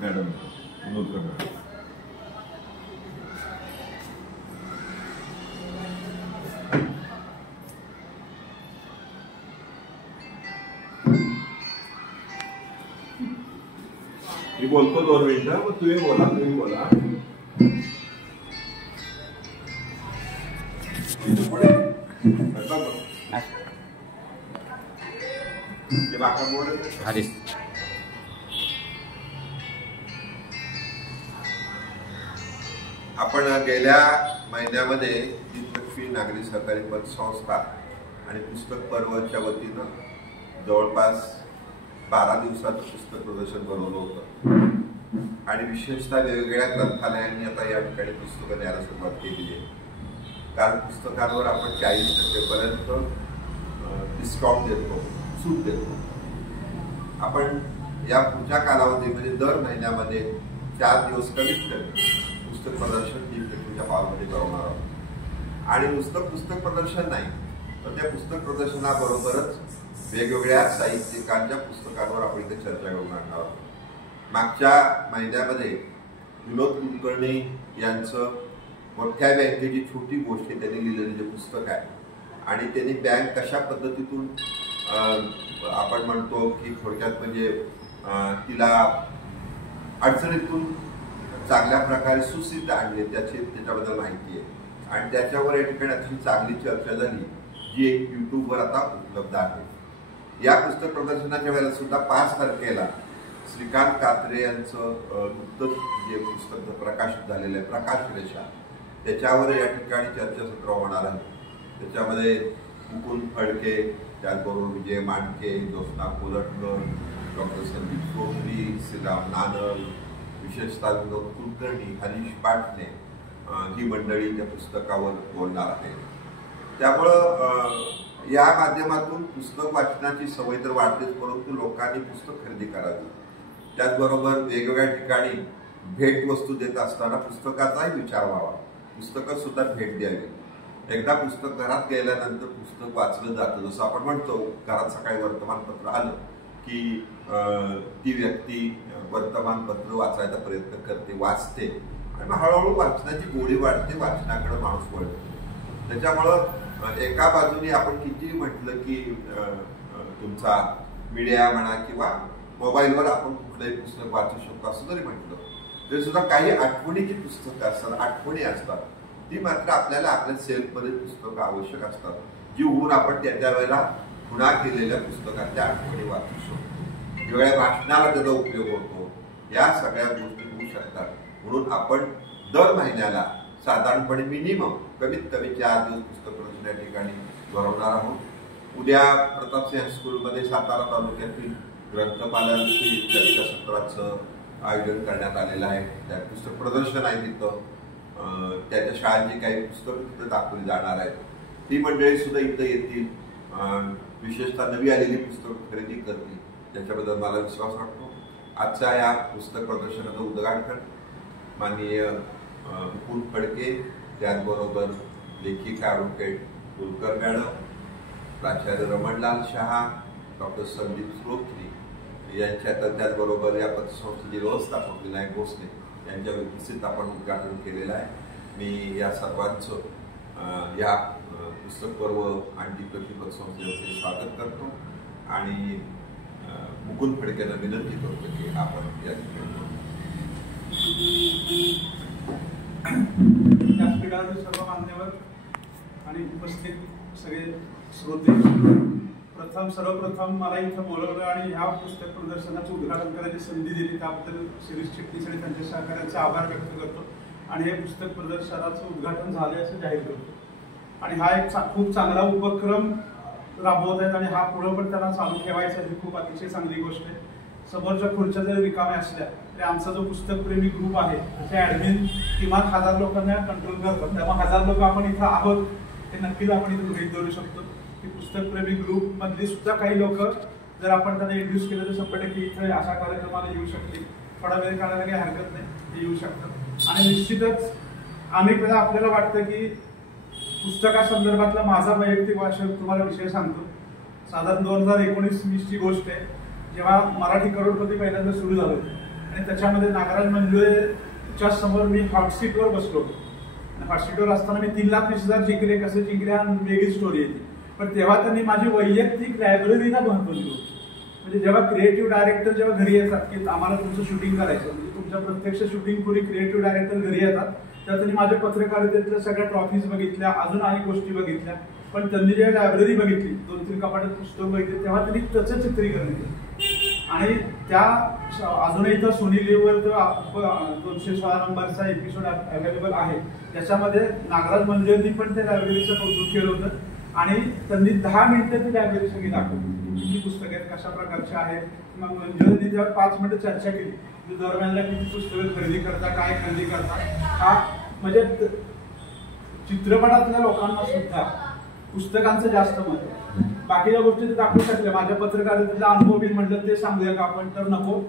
Madam मी बोलतो 2 मिनिटं, मग तुम्ही बोला. आपण गेल्या महिन्यामध्ये लक्ष्मी नागरी सहकारी पतसंस्था आणि पुस्तक पर्वच्या वतीनं जवळपास 12 दिवसाचं पुस्तक प्रदर्शन भरवलं होतं आणि विशेषतः वेगवेगळ्या ग्रंथालयांनी आता या ठिकाणी पुस्तकं द्यायला सुरुवात केली आहे. कारण पुस्तकांवर आपण 40% पर्यंत डिस्काउंट देतो, सूट देतो. आपण या पुढच्या कालावधीमध्ये दर महिन्यामध्ये 4 दिवस कमीत कमी पुस्तक प्रदर्शन तुमच्या पावसामध्ये करवणार आहोत. आणि नुसतं पुस्तक प्रदर्शन नाही, तर त्या पुस्तक प्रदर्शनाबरोबरच वेगवेगळ्या साहित्यिकांच्या पुस्तकांवर आपण इथे चर्चा करून आणणार आहोत. मागच्या महिन्यामध्ये विनोद कुलकर्णी यांचं मोठ्या बँकेची छोटी गोष्टी त्यांनी लिहिलेलं जे पुस्तक आहे आणि त्यांनी बँक कशा पद्धतीतून आपण म्हणतो की थोडक्यात म्हणजे तिला अडचणीतून चांगल्या प्रकारे सुस्थितीत आणले त्याच्याबद्दल माहिती आहे. आणि त्याच्यावर या ठिकाणी अतिशय चांगली चर्चा झाली, जी एक यूट्यूबवर आता उपलब्ध आहे. या पुस्तक प्रदर्शनाच्या वेळेला सुद्धा 5 तारखेला श्रीकांत कात्रे यांचं नुकतंच जे पुस्तक प्रकाशित झालेलं आहे प्रकाश रेषा, त्याच्यावर या ठिकाणी चर्चासत्र होणार आहे. त्याच्यामध्ये मुकुंद फडके, त्याचबरोबर विजय मांडके, ज्योत्स्ना कोलटकर, डॉक्टर संदीप सोमरी, श्रीराम नानल, विशेषतः विनोद कुलकर्णी, हरीश पाटणे ही मंडळी त्या पुस्तकावर बोलणार आहे. त्यामुळं या माध्यमातून पुस्तक वाचनाची सवय तर वाढतेच, परंतु लोकांनी पुस्तक खरेदी करावी. त्याचबरोबर वेगवेगळ्या ठिकाणी भेटवस्तू देत असताना पुस्तकाचाही विचार व्हावा, पुस्तकं सुद्धा भेट द्यावी. एकदा पुस्तक घरात गेल्यानंतर पुस्तक वाचलं जातं. जसं आपण म्हणतो घरात सकाळी वर्तमानपत्र आलं की ती व्यक्ती वर्तमानपत्र वाचायचा प्रयत्न करते, वाचते आणि मग हळूहळू वाचनाची गोडी वाढते, वाचनाकडे माणूस वळतो. त्याच्यामुळं एका बाजूने आपण किती म्हटलं की तुमचा मीडिया म्हणा किंवा मोबाईलवर आपण कुठलंही पुस्तक वाचू शकतो असं जरी म्हटलं तरी सुद्धा काही आठवणीची पुस्तकं असतात, आठवणी असतात, ती मात्र आपल्याला आपल्या सेल्फमध्ये पुस्तकं आवश्यक असतात, जी होऊन आपण त्या वेळेला खुणा केलेल्या पुस्तकांच्या आठवणी वाचू शकतो. वेगवेगळ्या भाषणाला त्याचा उपयोग होतो. या सगळ्या गोष्टी होऊ शकतात. म्हणून आपण दर महिन्याला साधारणपणे मिनिमम कमीत कमी 4 दिवस पुस्तक प्रदर्शन या ठिकाणी भरवणार आहोत. उद्या प्रतापसिंह हायस्कूलमध्ये सातारा तालुक्यातील ग्रंथपालांची चर्चासत्राचं आयोजन करण्यात आलेलं आहे. त्या पुस्तक प्रदर्शन आहे तिथं. त्याच्या शाळांची काही पुस्तकं तिथं दाखवली जाणार आहेत. ती मंडळी सुद्धा इथं येतील, विशेषतः नवी आलेली पुस्तकं खरेदी करतील, त्याच्याबद्दल मला विश्वास वाटतो. आजच्या या पुस्तक प्रदर्शनाचं उद्घाटन माननीय मुकुंद फडके, त्याचबरोबर लेखिका ॲडव्होकेट कुलकर मॅडम प्राचार्य रमणलाल शहा, डॉक्टर संदीप श्रोत्री यांच्या त्याचबरोबर या पतसंस्थेचे व्यवस्थापक विनायक भोसले यांच्या उपस्थित आपण उद्घाटन केलेलं आहे. मी या सर्वांचं या पुस्तक पर्व आणि टिपलखी पतसंस्थेचे स्वागत करतो आणि मुकुंद फडकेंना विनंती करतो की आपण या व्यासपीठावरील सर्व मान्यवर आणि उपस्थित सगळे श्रोते, सर्वप्रथम मला इथं बोलवलं आणि ह्या पुस्तक प्रदर्शनाचं उद्घाटन करायची संधी दिली त्याबद्दल शिरीष चिटणीस आणि त्यांच्या सहकार्याचे आभार व्यक्त करतो आणि हे पुस्तक प्रदर्शनाचं उद्घाटन झाले असं जाहीर करतो. आणि हा एक खूप चांगला उपक्रम राबवत आहेत आणि हा पुढे पण त्यांना चालू ठेवायचा ही खूप अतिशय चांगली गोष्ट आहे. समोरच्या खुर्च्या जरी रिकाम्या असल्या तरी आमचा जो पुस्तकप्रेमी ग्रुप आहे त्याचे ॲडमिन किमान 1000 लोकांना कंट्रोल करतात. त्यामुळे 1000 लोक आपण इथं आहोत हे नक्कीच आपण इथं गृहीत धरू शकतो की पुस्तकप्रेमी ग्रुप मधली सुद्धा काही लोक जर आपण त्यांना इंट्रोड्यूस केलं तर 100% इथं अशा कार्यक्रमाला येऊ शकतील. थोडा वेळ काढायला काही हरकत नाही, ते येऊ शकतात. आणि निश्चितच अनेक वेळा आपल्याला वाटतं की पुस्तकासंदर्भातला माझा वैयक्तिक तुम्हाला विषय सांगतो. साधारण 2019-20 ची गोष्ट आहे, जेव्हा मराठी करोडपती पहिल्यांदा सुरू झालं आणि त्याच्यामध्ये नागराज मंजुळेच्या समोर मी हॉट सीटवर बसलो होतो. हॉट सीटवर असताना मी 3,20,000 जिंकले, कसे जिंकले हा वेगळी स्टोरी आहे. पण तेव्हा त्यांनी माझी वैयक्तिक लायब्ररीला महत्व दिलं होतं. म्हणजे जेव्हा क्रिएटिव्ह डायरेक्टर जेव्हा घरी येतात की आम्हाला तुमचं शूटिंग करायचं, म्हणजे तुमच्या प्रत्यक्ष शूटिंग पूर्वी क्रिएटिव्ह डायरेक्टर घरी येतात, तर त्यांनी माझ्या पत्रकारितेतल्या सगळ्या ट्रॉफीज बघितल्या, अजून अनेक गोष्टी बघितल्या. पण त्यांनी जेव्हा लायब्ररी बघितली, 2-3 कपाटात पुस्तक बघितली, तेव्हा त्यांनी त्याचं चित्रीकरण केलं. आणि त्या अजूनही इथं सोनी लिव्हवर 216 नंबरचा एपिसोड अवेलेबल आहे, ज्याच्यामध्ये नागराज मंजुळेंनी पण त्या लायब्ररीचं कौतुक केलं होतं आणि त्यांनी 10 मिनिटं ती लायब्ररी सगळी दाखवली. किती पुस्तकं आहेत, कशा प्रकारचे आहेत. मग मंजुळेंनी त्यावर 5 मिनिटं चर्चा केली. दरम्यानला किती पुस्तकं खरेदी करता, काय खरेदी करता. हा म्हणजे चित्रपटातल्या लोकांना सुद्धा पुस्तकांचं जास्त महत्व. बाकीच्या गोष्टी ते दाखवू शकल्या, माझ्या पत्रकारितेचा अनुभव बी म्हटलं ते सांगूया का आपण, तर नको,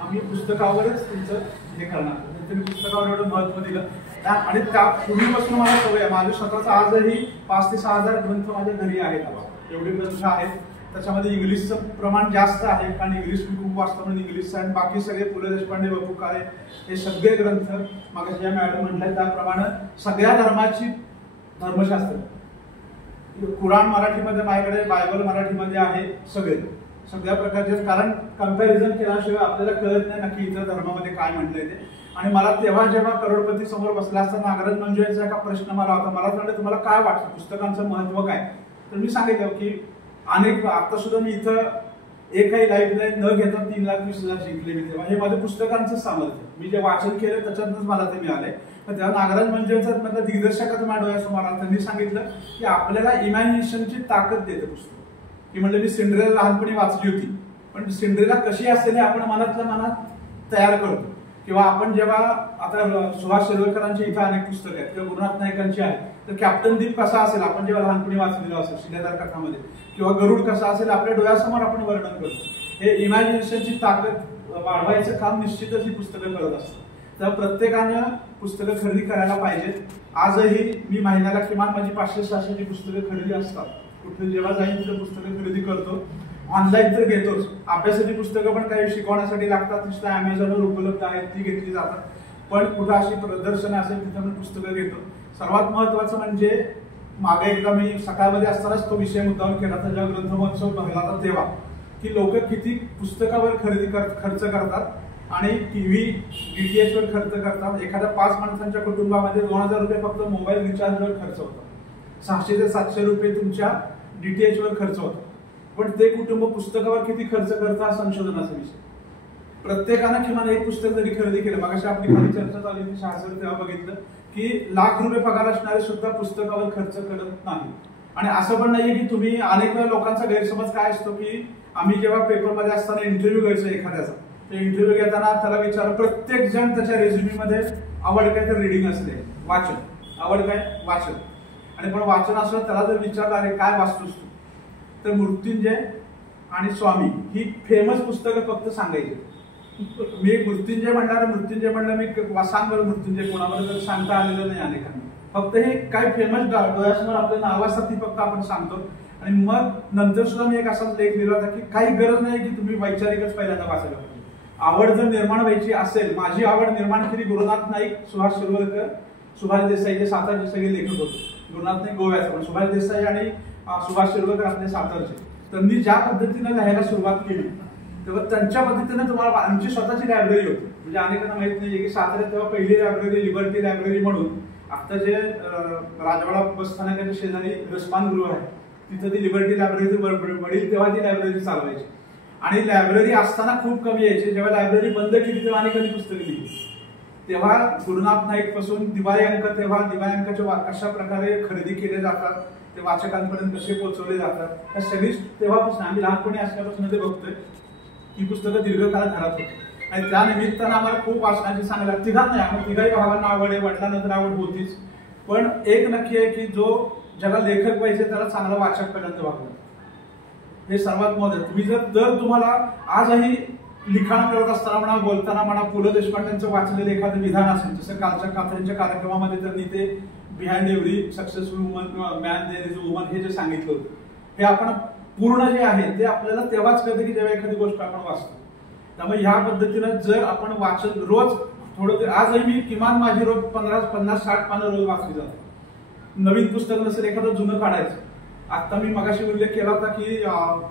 आम्ही पुस्तकावरच तुमचं हे करणार. त्यांनी पुस्तकावर एवढं महत्व दिलं आणि त्या पूर्वीपासून मला सवय आहे. माझं स्वतःचं आजही 5,000 ते 6,000 ग्रंथ माझ्या घरी आहेत. एवढे ग्रंथ आहेत. त्याच्यामध्ये इंग्लिशचं प्रमाण जास्त आहे, कारण इंग्लिश मी खूप वाचतो म्हणून इंग्लिशचं, आणि बाकी सगळे पु ल देशपांडे, बापू काळे हे सगळे ग्रंथ मागाशी ज्या मॅडम म्हटल्या त्याप्रमाणे सगळ्या धर्माची धर्मशास्त्र, कुराण मराठीमध्ये माझ्याकडे, बायबल मराठीमध्ये आहे, सगळ्या प्रकारचे. कारण कम्पॅरिझन केल्याशिवाय आपल्याला कळत नाही नक्की इतर धर्मामध्ये काय म्हटलंय ते. आणि मला तेव्हा जेव्हा करोडपती समोर बसला असताना नागराज मंजुळेंचा एका प्रश्न मला होता, मला वाटलं तुम्हाला काय वाटतं पुस्तकांचं महत्व काय. तर मी सांगितलं की अनेक आता सुद्धा मी इथं एकही लाईफलाईन न घेता 3,20,000 जिंकले मी. तेव्हा हे माझ्या पुस्तकांचं सामर्थ्य, मी जे वाचन केलं त्याच्यातूनच मला ते मिळालंय. तर तेव्हा नागराज मंजुळेंचा माझ्या दिग्दर्शकाचं माझ्या डोळ्यासमोर आला. त्यांनी सांगितलं की आपल्याला इमॅजिनेशनची ताकद देतं पुस्तक. की म्हणजे मी सिंड्रेला लहानपणी वाचली होती, पण सिंड्रेला कशी असेल हे आपण मनातल्या मनात तयार करतो. किंवा आपण जेव्हा आता सुभाष शिरवळकरांची इथं अनेक पुस्तकं आहेत किंवा गुरुनाथ नाईकांची आहेत, तर कॅप्टन दीप कसा असेल आपण जेव्हा लहानपणी वाचलेलं असेल शिलेदार कथामध्ये, किंवा गरुड कसा असेल आपल्या डोळ्यासमोर आपण वर्णन करतो. हे इमॅजिनेशनची ताकद वाढवायचं काम निश्चितच ही पुस्तकं करत असतात. तर प्रत्येकानं पुस्तकं खरेदी करायला पाहिजेत. आजही मी महिन्याला किमान माझी 500-600 पुस्तकं खरेदी असतात. कुठे जेव्हा जाईन तिथं पुस्तकं खरेदी करतो. ऑनलाईन तर घेतोच. अभ्यासाची पुस्तकं पण काही शिकवण्यासाठी लागतात, नुसतं अमेझॉनवर उपलब्ध आहेत, ती घेतली जातात. पण कुठं अशी प्रदर्शनं असेल तिथं मी पुस्तकं घेतो. सर्वात महत्वाचं म्हणजे मागे एकदा मी सकाळमध्ये असतानाच तो विषय मुद्दाम केला तर जेव्हा ग्रंथ महोत्सव भरला तर तेव्हा की लोक किती पुस्तकावर खर्च करतात आणि टीव्ही DTH वर खर्च करतात. एखाद्या 5 माणसांच्या कुटुंबामध्ये 2,000 रुपये फक्त मोबाईल रिचार्जवर खर्च होतात. 600 ते 700 रुपये तुमच्या DTH वर खर्च होतात. पण ते कुटुंब पुस्तकावर किती खर्च करतं हा संशोधनाचा विषय. प्रत्येकानं किमान एक पुस्तक जरी खरेदी केलं, मगाशी आपली खाली चर्चा चालली होती शासर, तेव्हा बघितलं की लाख रुपये पगार असणारे सुद्धा पुस्तकावर खर्च करत नाही. आणि असं पण नाहीये की तुम्ही, अनेक वेळा लोकांचा गैरसमज काय असतो की आम्ही जेव्हा पेपरमध्ये असताना इंटरव्ह्यू घ्यायचो एखाद्याचा, तर इंटरव्ह्यू घेताना त्याला विचार, प्रत्येक जण त्याच्या रेझ्युमीमध्ये आवड काय तर रीडिंग असते, वाचन, आवड काय वाचन. आणि पण वाचन असलं त्याला जर विचारलं अरे काय वाचतोस तू, तर मृत्युंजय आणि स्वामी ही फेमस पुस्तकं फक्त सांगायची. मी मृत्युंजय म्हणलं मी सांग बरं मृत्युंजय कोणाला तर सांगता आलेलं नाही अनेकांना. फक्त हे काय फेमस डोळ्यासमोर आपल्या नावासाठी फक्त आपण सांगतो. आणि मग नंतर सुद्धा मी एक असाच लेख लिहिला होता की काही गरज नाही की तुम्ही वैचारिकच पहिल्यांदा वाचायला पाहिजे. आवड जर निर्माण व्हायची असेल, माझी आवड निर्माण केली गुरुनाथ नाईक, सुभाष शिरवळकर, सुभाष देसाई जे सातारचे सगळे लेखक होते. गुरुनाथ नाईक गोव्याचा, पण सुभाष देसाई आणि सुभाष शिरवळकर आपले सातारचे. त्यांनी ज्या पद्धतीने लिहायला सुरुवात केली तेव्हा त्यांच्या पद्धतीने तुम्हाला आमची स्वतःची लायब्ररी होती. म्हणजे अनेकांना माहित नाही की साताऱ्यात तेव्हा पहिली लायब्ररी लिबर्टी लायब्ररी म्हणून, आता जे राजवाडा बस स्थानकाच्या शेजारी रसपान गृह आहे तिथं ती लिबर्टी लायब्ररी वडील तेव्हा ती लायब्ररी चालवायची. आणि लायब्ररी असताना खूप कमी यायची. जेव्हा लायब्ररी बंद केली तेव्हा अनेकांनी पुस्तकं लिहिली. तेव्हा गुरुनाथ नाईक पासून दिवाळी अंक, तेव्हा दिवाळी अंकाचे कशा प्रकारे खरेदी केले जातात, ते वाचकांपर्यंत कसे पोहोचवले जातात, त्या सगळी तेव्हापासून आम्ही लहानपणी असल्यापासून ते बघतोय. ही पुस्तकं दीर्घकाळ घरात होती आणि त्या निमित्तानं आम्हाला खूप वाचनाची सांगायला तिघांना नाही, आम्हाला तिघाही भावांना आवड आहे, वडिलांना आवड होतीच. पण एक नक्की आहे की जो ज्याला लेखक पाहिजे त्याला चांगला वाचक पर्यंत वागलं, हे सर्वात महत्त्वाचं. तुम्ही जर तुम्हाला आजही लिखाण करत असताना म्हणा, बोलताना म्हणा, पु ल देशपांडेंचं वाचलेलं एखादं विधान असेल, जसं कालच्या कात्र्यांच्या कार्यक्रमामध्ये त्यांनी ते behind every successful woman man there is a woman हे जे सांगितलं होतं, हे आपण पूर्ण जे आहे ते आपल्याला तेव्हाच कळतं की जेव्हा एखादी गोष्ट आपण वाचतो. त्यामुळे ह्या पद्धतीनं जर आपण वाचन रोज थोडं, आजही मी किमान माझी रोज 50-60 पानं रोज वाचली जातात. नवीन पुस्तक नसेल एखादं जुनं काढायचं. आता मी मगाशी उल्लेख केला होता की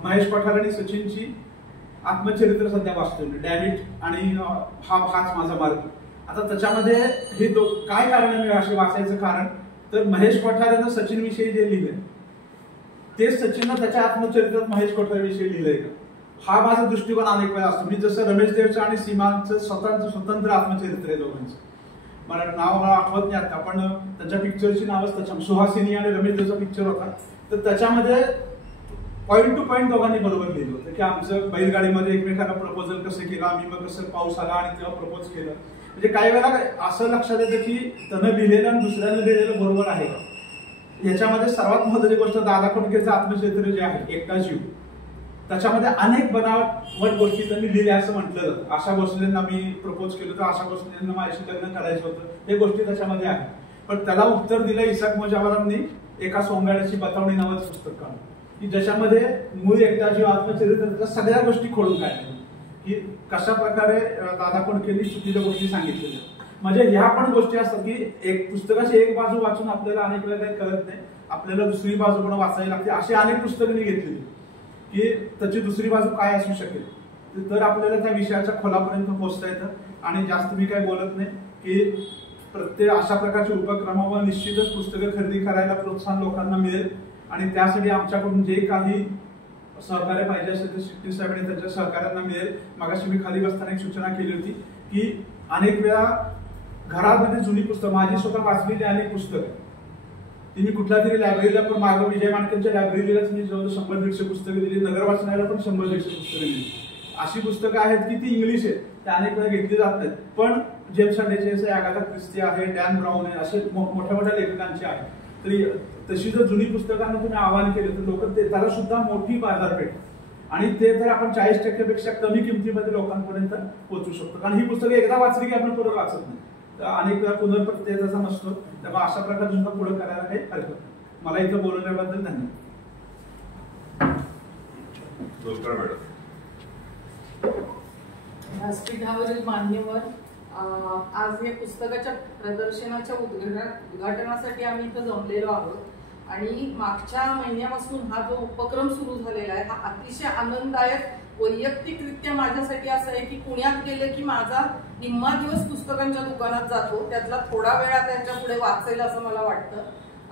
महेश पठार आणि सचिनची आत्मचरित्र सध्या वाचतोय, डॅमिट आणि हाच माझा मार्ग. आता त्याच्यामध्ये हे काय कारण आहे मी असे वाचायचं कारण, तर महेश पठारेनं सचिन विषयी जे लिहिलंय तेच सचिननं त्याच्या आत्मचरित्रात महेश पठार विषयी लिहिलंय का, हा माझा दृष्टिकोन अनेक वेळा असतो. मी जसं रमेश देवचं आणि सीमांचं स्वतंत्र आत्मचरित्र आहे दोघांचं. मला नाव आठवत नाही आता, पण त्याच्या पिक्चरची नावच त्याच्या सुहासिनी आणि रमेश देवचा पिक्चर होता, तर त्याच्यामध्ये पॉईंट टू पॉईंट दोघांनी बरोबर लिहिलं होतं की आमचं बैलगाडीमध्ये एकमेकांना प्रपोजल कसं केलं, आम्ही मग कसं पाऊस आला आणि तेव्हा प्रपोज केलं. म्हणजे काही वेळेला असं लक्षात येतं की त्यानं लिहिलेलं आणि दुसऱ्यानं लिहिलेलं बरोबर आहे का. याच्यामध्ये सर्वात महत्त्वाची गोष्ट दादा खोडकेचं आत्मचरित्र जे आहे एकटा जीव, त्याच्यामध्ये अनेक बनावट गोष्टी त्यांनी लिहिल्या असं म्हटलं जातं. आशा भोसलेंना मी प्रपोज केलं तर आशा भोसलेंना माझ्याशी लग्न करायचं होतं, हे गोष्टी त्याच्यामध्ये आहेत. पण त्याला उत्तर दिलं इसाक मोजावारांनी एका सोंगाड्याची बतावणी नावाचं पुस्तक काढलं की ज्याच्यामध्ये मूळ एकटा जीव आत्मचरित्र सगळ्या गोष्टी खोडून काढल्या की कशा प्रकारे दादा खोडकेंनी चुकीच्या गोष्टी सांगितलेल्या. म्हणजे ह्या पण गोष्टी असतात की एक पुस्तकाची एक बाजू वाचून आपल्याला अनेक वेळा काही कळत नाही, आपल्याला दुसरी बाजू पण वाचायला लागते. अशी अनेक पुस्तकं मी घेतलेली की त्याची दुसरी बाजू काय असू शकेल, तर आपल्याला त्या विषयाच्या खोलापर्यंत पोहोचता येतं. आणि जास्त मी काय बोलत नाही की प्रत्येक अशा प्रकारच्या उपक्रमावर निश्चितच पुस्तकं खरेदी करायला प्रोत्साहन लोकांना मिळेल आणि त्यासाठी आमच्याकडून जे काही सहकार्य पाहिजे असेल ते शिट्टी साहेब आणि त्यांच्या सहकार्यांना मिळेल. मागाशी मी खाली बसताना एक सूचना केली होती की अनेक वेळा घरामध्ये जुनी पुस्तकं, माझी स्वतः वाचलेली अनेक पुस्तकं ती मी कुठल्या तरी लायब्ररीला, पण मागं विजय माणकेंच्या लायब्ररीलाच मी जवळ 100-150 पुस्तकं दिली, नगर वाचनाला पण 100-150 पुस्तकं दिली. अशी पुस्तकं आहेत की ती इंग्लिश आहे, त्या अनेक वेळा घेतली जात नाहीत. पण जेम्स हंडेचे, अगाथा क्रिस्टी आहे, डॅन ब्राऊन आहे, असे मोठ्या मोठ्या लेखकांचे आहेत. तरी तशी जर जुनी पुस्तकांना तुम्ही आवाहन केलं तर लोक त्याला सुद्धा मोठी बाजारपेठ आणि ते तर आपण 40% कमी किमतीमध्ये लोकांपर्यंत पोहोचू शकतो. कारण ही पुस्तकं एकदा वाचली की आपण परत वाचत नाही, अनेक वेळा पुनर्प्रत्यय त्याचा नसतो. त्यामुळे अशा प्रकारे सुद्धा पुढे करायला काही हरकत नाही. मला इथं बोलवण्याबद्दल धन्यवाद. व्यासपीठावरील मान्यवर, आज या पुस्तकाच्या प्रदर्शनाच्या उद्घाटनासाठी आम्ही इथं जमलेलो आहोत आणि मागच्या महिन्यापासून हा जो उपक्रम सुरू झालेला आहे हा अतिशय आनंददायक. वैयक्तिकरित्या माझ्यासाठी असं आहे की पुण्यात गेले की माझा निम्मा दिवस पुस्तकांच्या दुकानात जातो, त्यातला थोडा वेळा त्याच्या पुढे वाचेल असं मला वाटतं.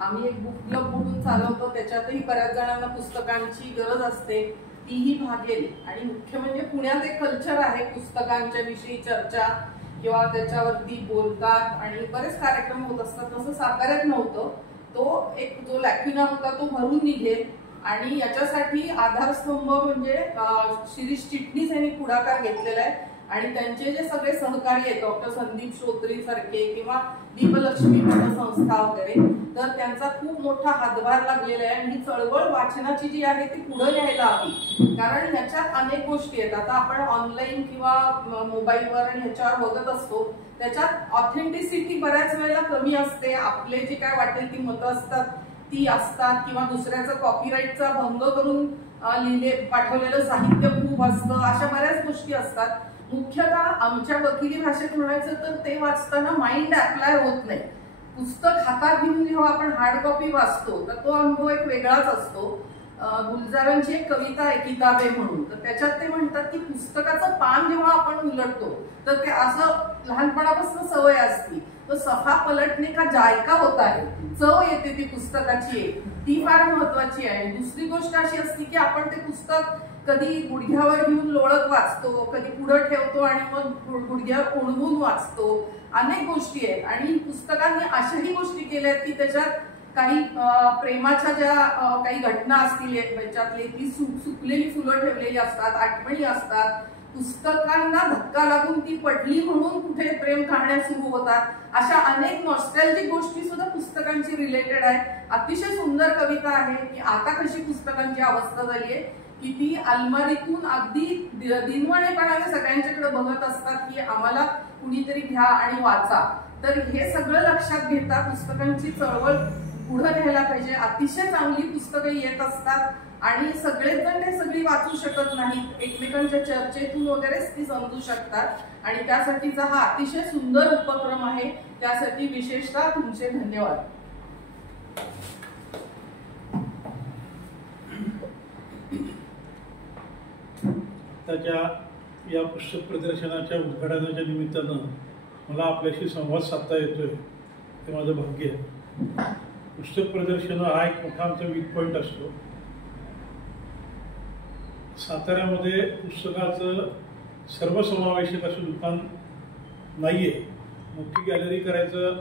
आम्ही एक बुक क्लब म्हणून चालवतो, त्याच्यातही बऱ्याच जणांना पुस्तकांची गरज असते, तीही भागेल. आणि मुख्य म्हणजे पुण्यात एक कल्चर आहे पुस्तकांच्या विषयी चर्चा किंवा त्याच्यावरती बोलतात आणि बरेच कार्यक्रम होत असतात. तसं साताऱ्यात नव्हतं. तो एक जो लॅक्युना होता तो भरून निघेल आणि याच्यासाठी आधारस्तंभ म्हणजे शिरीष चिटणीस यांनी पुढाकार घेतलेला आहे आणि त्यांचे जे सगळे सहकारी आहेत डॉक्टर संदीप श्रोत्री सारखे किंवा दीपलक्ष्मी संस्था वगैरे, तर त्यांचा खूप मोठा हातभार लागलेला आहे. आणि ही चळवळ वाचनाची जी आहे ती पुढे न्यायला हवी, कारण ह्याच्यात अनेक गोष्टी आहेत. आता आपण ऑनलाईन किंवा मोबाईलवर आणि ह्याच्यावर बघत असतो, त्याच्यात ऑथेंटिसिटी बऱ्याच वेळेला कमी असते. आपले जे काय वाटेल ती मतं असतात ती असतात किंवा दुसऱ्याचा कॉपीराईटचा भंग करून पाठवलेलं साहित्य खूप असतं, अशा बऱ्याच गोष्टी असतात. मुख्यतः आमच्या वकिली भाषेत म्हणायचं तर ते वाचताना माइंड अप्लाय होत नाही. पुस्तक हातात घेऊन जेव्हा आपण हार्ड कॉपी वाचतो तर तो अनुभव एक वेगळाच असतो. गुलजारांची एक कविता आहे किताबे म्हणून, तर त्याच्यात ते म्हणतात की पुस्तकाचं पान जेव्हा आपण उलटतो तर ते असं लहानपणापासून सवय असती, तो सफा पलटणे का जायका होत आहे, चव येते ती पुस्तकाची एक, ती फार महत्वाची आहे. दुसरी गोष्ट अशी असते की आपण ते पुस्तक कधी गुडघ्यावर घेऊन लोळत वाचतो, कधी पुढं ठेवतो आणि मग गुडघ्यावर ओढवून वाचतो. अनेक गोष्टी आहेत आणि पुस्तकांनी अशाही गोष्टी केल्या आहेत की त्याच्यात काही प्रेमाच्या ज्या काही घटना असतील त्याच्यातले ती सुकलेली फुलं ठेवलेली असतात, आठवणी असतात. पुस्तकांना धक्का लागून ती पडली म्हणून कुठे प्रेम कहाण्या सुरू होतात. अशा अनेक नॉस्टॅल्जिक गोष्टी सुद्धा पुस्तकांची रिलेटेड आहे. अतिशय सुंदर कविता आहे की आता कशी पुस्तकांची अवस्था झाली आहे की ती अलमारीतून अगदी दिनवणेपणाने सगळ्यांच्याकडे बघत असतात की आम्हाला कुणीतरी घ्या आणि वाचा. तर हे सगळं लक्षात घेता पुस्तकांची चळवळ पुढे न्यायला पाहिजे. अतिशय चांगली पुस्तकं येत असतात आणि सगळेच जण ते सगळी वाचू शकत नाहीत, एकमेकांच्या चर्चेतून वगैरेच ती समजू शकतात आणि त्यासाठीचा हा अतिशय सुंदर उपक्रम आहे. त्यासाठी विशेषतः तुमचे धन्यवाद. त्याच्या या पुस्तक प्रदर्शनाच्या उद्घाटनाच्या निमित्तानं मला आपल्याशी संवाद साधता येतोय ते माझं भाग्य आहे. पुस्तक प्रदर्शन हा एक मोठा आमचा वीक पॉईंट असतो. साताऱ्यामध्ये पुस्तकाचं सर्वसमावेशक असं दुकान नाही आहे. मोठी गॅलरी करायचं,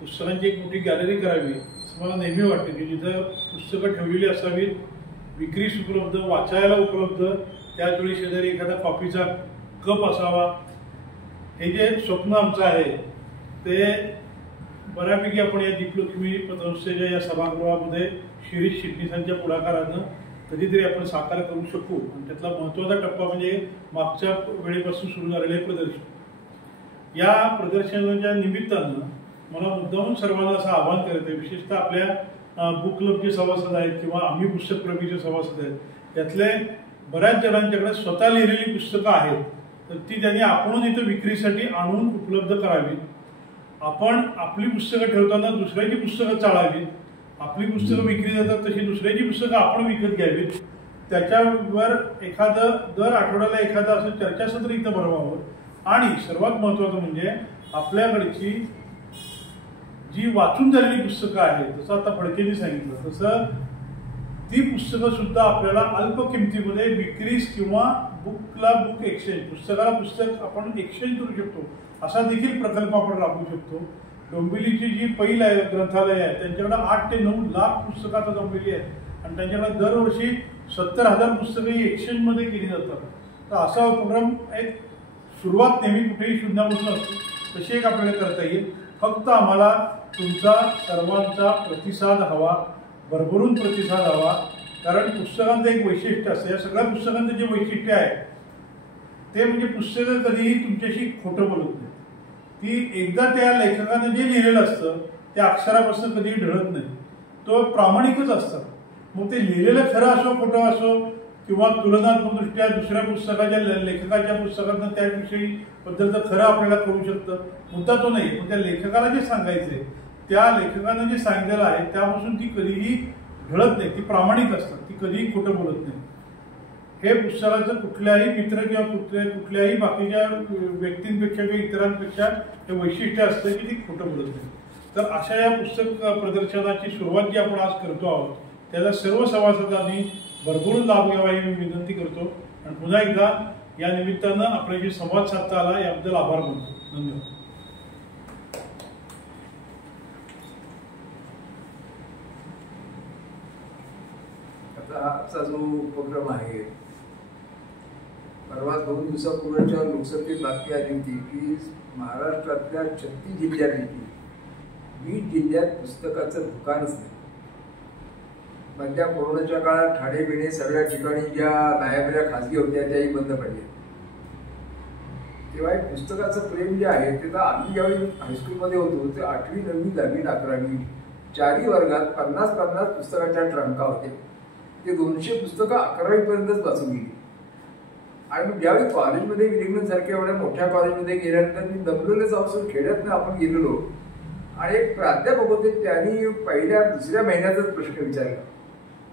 पुस्तकांची एक मोठी गॅलरी करावी असं मला नेहमी वाटतं की जिथं पुस्तकं ठेवलेली असावीत, विक्रीस उपलब्ध, वाचायला उपलब्ध, त्याचवेळी शेजारी एखादा कॉफीचा कप असावा. हे जे स्वप्न आमचं आहे ते बऱ्यापैकी आपण या दीपलक्ष्मी पतसंस्थेच्या या सभागृहामध्ये शिरीष चिटणीसांच्या पुढाकारानं कधीतरी आपण साकार करू शकू. आणि त्यातला महत्त्वाचा टप्पा म्हणजे मागच्या वेळेपासून सुरू झालेले प्रदर्शन. या प्रदर्शनाच्या निमित्तानं मला मुद्दामून सर्वांना असं आवाहन करत आहे, विशेषतः आपल्या बुक क्लबचे सभासद आहेत किंवा आम्ही पुस्तकप्रेमीचे सभासद आहेत, त्यातले बऱ्याच जणांच्याकडे स्वतः लिहिलेली पुस्तकं आहेत, तर ती त्यांनी आपण इथं विक्रीसाठी आणून उपलब्ध करावी. आपण आपली पुस्तकं ठेवताना दुसऱ्याची पुस्तकं चाळावीत. आपली पुस्तकं विक्री जातात तशी दुसऱ्याची पुस्तकं आपण विकत घ्यावीत. त्याच्यावर एखादं दर आठवड्याला एखादं असं चर्चासत्र इथं भरवावं. आणि सर्वात महत्त्वाचं म्हणजे आपल्याकडची जी वाचून झालेली पुस्तकं आहेत, जसं आता फडकेंनी सांगितलं तसं ती पुस्तकं सुद्धा आपल्याला अल्प किमतीमध्ये विक्रीस किंवा बुकला बुक एक्सचेंज, पुस्तकाला पुस्तक आपण एक्सचेंज करू शकतो असा देखील प्रकल्प आपण राबवू शकतो. डोंबिवलीची जी पैल आहे, ग्रंथालय आहे, त्यांच्याकडे 8 ते 9 लाख पुस्तकं आता जमलेली आहेत आणि त्यांच्याकडे दरवर्षी 70,000 पुस्तकं ही एक्सचेंजमध्ये केली जातात. तर असा उपक्रम एक सुरुवात नेहमी कुठेही शून्यापासून असते, तशी एक आपल्याला करता येईल. फक्त आम्हाला तुमचा सर्वांचा प्रतिसाद हवा, भरभरून प्रतिसाद हवा. कारण पुस्तकांचं एक वैशिष्ट्य असतं, या सगळ्या पुस्तकांचं जे वैशिष्ट्य आहे ते म्हणजे पुस्तकं कधीही तुमच्याशी खोटं बोलत नाही. ती एकदा त्या लेखकानं जे लिहिलेलं असतं त्या अक्षरापासून कधीही ढळत नाही, तो प्रामाणिकच असतं. मग ते लिहिलेलं खरं असो खोटं असो किंवा तुलनात्मकदृष्ट्या दुसऱ्या पुस्तकाच्या लेखकाच्या पुस्तकातनं त्याविषयी बद्दलचं खरं आपल्याला कळू शकतं. मुद्दा तो नाही, पण त्या लेखकाला जे सांगायचंय त्या लेखकानं जे सांगितलेलं आहे त्यापासून ती कधीही ढळत नाही, ती प्रामाणिक असतात, ती कधीही खोटं बोलत नाही. हे पुस्तकाचं कुठल्याही मित्र किंवा कुठल्याही बाकीच्या व्यक्तींपेक्षा किंवा इतरांपेक्षा हे वैशिष्ट्य असतं की ती खोटं बोलत नाही. तर अशा या पुस्तक प्रदर्शनाची सुरुवात जी आपण आज करतो आहोत त्याचा सर्व सभासदांनी भरभरून लाभ घ्यावा ही मी विनंती करतो. आणि पुन्हा एकदा या निमित्तानं आपल्याशी संवाद साधता आला याबद्दल आभार मानतो. धन्यवाद. आजचा जो उपक्रम आहे, परवा 2 दिवसापूर्वीच्या लोकसभेत बातमी आली होती की महाराष्ट्रातल्या 36 जिल्ह्यांपैकी 20 जिल्ह्यात पुस्तकाचं दुकानच नाही. मधल्या कोरोनाच्या काळात ठाणे बिणे सगळ्या ठिकाणी ज्या न्यायालया खाजगी होत्या त्याही बंद पडल्या. तेव्हा पुस्तकाचं प्रेम जे आहे ते तर आम्ही ज्यावेळी हायस्कूलमध्ये होतो ते 8वी 9वी 10वी 11वी 4ही वर्गात 50-50 पुस्तकाच्या ट्रंका होत्या. ते 200 पुस्तकं 11वी पर्यंतच वाचून गेली. आणि मग ज्यावेळी कॉलेजमध्ये विलिंगडन सारख्या एवढ्या मोठ्या कॉलेजमध्ये गेल्यानंतर मी दमलेलेच अवसर खेड्यातनं आपण गेलेलो आणि एक प्राध्यापक होते, त्यांनी पहिल्या दुसऱ्या महिन्यातच प्रश्न विचारला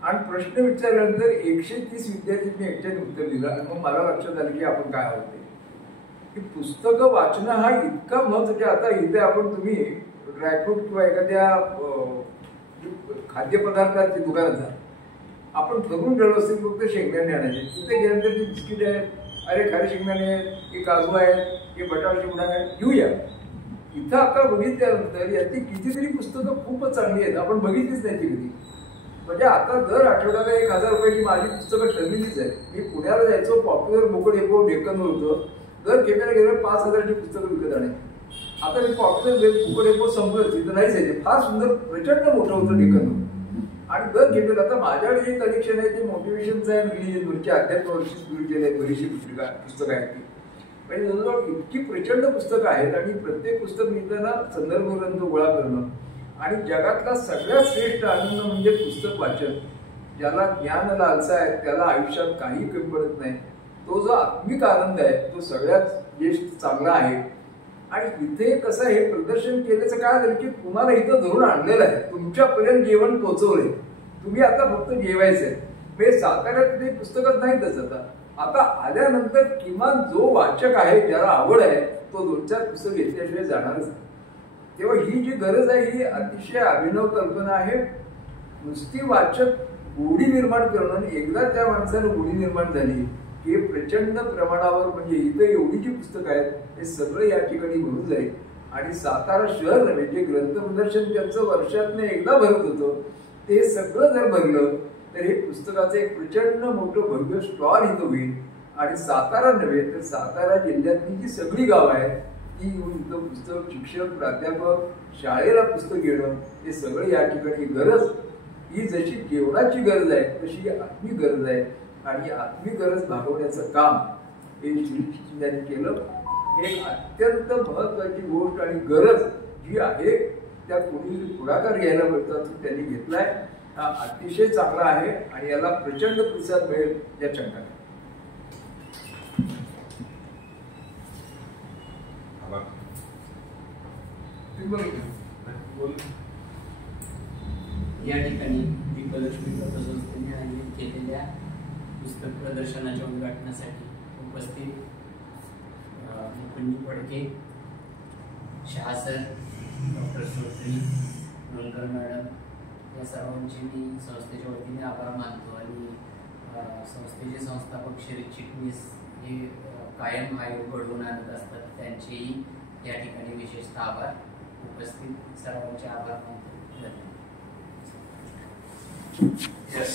आणि प्रश्न विचारल्यानंतर 130 विद्यार्थ्यांनी एकट्याने उत्तर दिलं. आणि मग मला लक्षात आलं की आपण काय आहोत की पुस्तकं वाचणं हा इतका महत्त्वाचा. आता इथे आपण तुम्ही ड्रायफ्रूट किंवा एखाद्या खाद्यपदार्थाच्या दुकानात जा, आपण ठरवून ठेवलं असतील फक्त शेंगदाणे आणायचे. तिथे गेल्यानंतर ती बिस्किट आहेत, अरे खारे शेंगदाणे आहेत, हे काजू आहेत, हे बटाटा चिवडा आहे, घेऊया. इथं आता बघितल्यानंतर यातली कितीतरी पुस्तकं खूपच चांगली आहेत, आपण बघितलीच नाही ती कधी. म्हणजे आता दर आठवड्याला 1000 रुपयाची माझी पुस्तकं ठरलेलीच आहे. मी पुण्याला जायचो, पॉप्युलर बुक डेपो डेक्कनवर होतो, दर खेपेला गेलं 5000ची पुस्तकं विकत आणायची. आता मी पॉप्युलर बुक डेपो संपलं, तिथं नाहीच आहे. फार सुंदर प्रचंड मोठं होतं डेक्कनवर. आणि दर खेपेला आता माझ्याकडे जे कलेक्शन आहे ते मोटिवेशनचं आहे, रिलीजनवरची अध्यात्मावरची स्पिरिच्युअल आहे, बरीचशी पुस्तकं आहेत ती. म्हणजे जवळजवळ इतकी प्रचंड पुस्तकं आहेत आणि प्रत्येक पुस्तक मिळताना संदर्भ ग्रंथ गोळा करणं. आणि जगातला सगळ्यात श्रेष्ठ आनंद म्हणजे पुस्तक वाचन. ज्याला ज्ञान लालसा आहे त्याला आयुष्यात काही कमी पडत नाही. तो जो आत्मिक आनंद आहे तो सगळ्यात ज्येष्ठ चांगला आहे. आणि इथे कसं हे प्रदर्शन केल्याचं काय झालं की तुम्हाला इथं धरून आणलेलं आहे, तुमच्यापर्यंत जेवण पोहोचवलंय, तुम्ही आता फक्त जेवायचंय. म्हणजे साताऱ्यात ते पुस्तकच नाहीतच. आता आल्यानंतर किमान जो वाचक आहे, ज्याला आवड आहे, तो 2-4 पुस्तक घेतल्याशिवाय जाणारच नाही. तेव्हा ही जी गरज आहे ही अतिशय अभिनव कल्पना आहे. नुसती वाचक गोडी निर्माण करणं, एकदा त्या माणसाला गोडी निर्माण झाली की प्रचंड प्रमाणावर, म्हणजे इथं एवढी जी पुस्तकं आहेत हे सगळं या ठिकाणी भरून जाईल. आणि सातारा शहर नव्हे, जे ग्रंथ प्रदर्शन त्यांचं वर्षातनं एकदा भरत होतं ते सगळं जर भरलं तर हे पुस्तकाचं एक प्रचंड मोठं भव्य स्टॉल इथं होईल. आणि सातारा नव्हे तर सातारा जिल्ह्यातली जी सगळी गावं आहेत ती येऊन इथं पुस्तक, शिक्षक, प्राध्यापक, शाळेला पुस्तक घेणं हे सगळं या ठिकाणी गरज. ही जशी जेवणाची गरज आहे तशी आत्मिक गरज आहे. आणि आत्मिक गरज भागवण्याचं काम हे श्री यांनी केलं. एक अत्यंत महत्वाची गोष्ट आणि गरज जी आहे त्या कोणी पुढाकार घ्यायला मिळतात त्यांनी घेतलाय. हा अतिशय चांगला आहे आणि याला प्रचंड प्रतिसाद मिळेल या शंका. या ठिकाणी दीपलक्ष्मी पतसंस्थेने आयोजित केलेल्या पुस्तक प्रदर्शनाच्या उद्घाटनासाठी उपस्थित Mukund Phadke, Shah sir, doctor Sotani, Nandkar madam या सर्वांचे मी संस्थेच्या वतीने आभार मानतो. आणि संस्थेचे संस्थापक श्री चिटणीस हे कायम हा योग घडवून आणत असतात, त्यांचेही या ठिकाणी विशेषतः आभार. उपस्थित सर्वांचे आभार मानतो. धन्यवाद. Yes.